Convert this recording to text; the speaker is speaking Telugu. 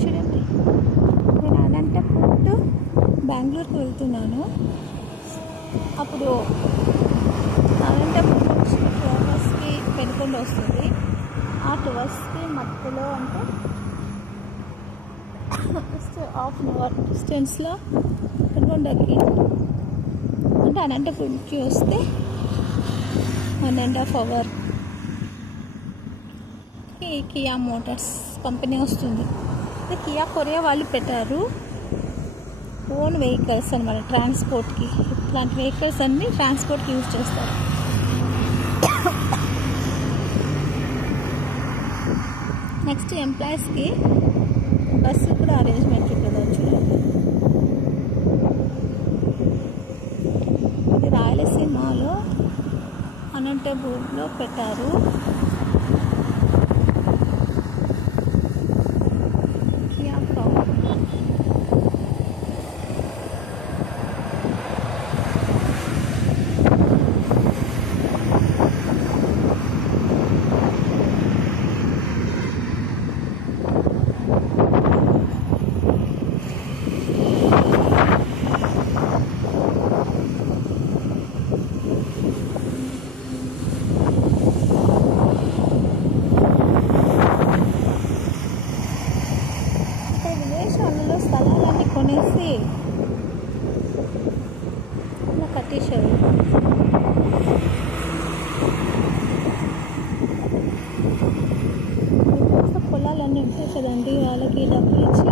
చూడండి, నేను అనంతపూర్ టు బెంగళూరుకి వెళ్తున్నాను. అప్పుడు అనంతపూర్ నుంచి 2 అవర్స్కి పెనుకొండ వస్తుంది. ఆ 2 అవర్స్కి మధ్యలో అంటే జస్ట్ ½ అవర్ డిస్టెన్స్లో పెనుకొండకి అంటే అనంతపూర్కి వస్తే 1.5 అవర్ కియా మోటార్స్ కంపెనీ వస్తుంది. కియా కొరియా వాళ్ళు పెట్టారు ఓన్ వెహికల్స్ అనమాట ట్రాన్స్పోర్ట్కి. ఇట్లాంటి వెహికల్స్ అన్నీ ట్రాన్స్పోర్ట్కి యూజ్ చేస్తారు. నెక్స్ట్ ఎంప్లాయీస్కి బస్సు కూడా అరేంజ్మెంట్ ఉంటుంది. చూడండి, ఇది రాయలసీమలో అనంతపూర్లో పెట్టారు. విదేశాలలో స్థలాలన్నీ కొనేసి ఇలా కట్టేశారు. పొలాలన్నీ ఉంటాయి కదండి, వాళ్ళకి డబ్బులు ఇచ్చి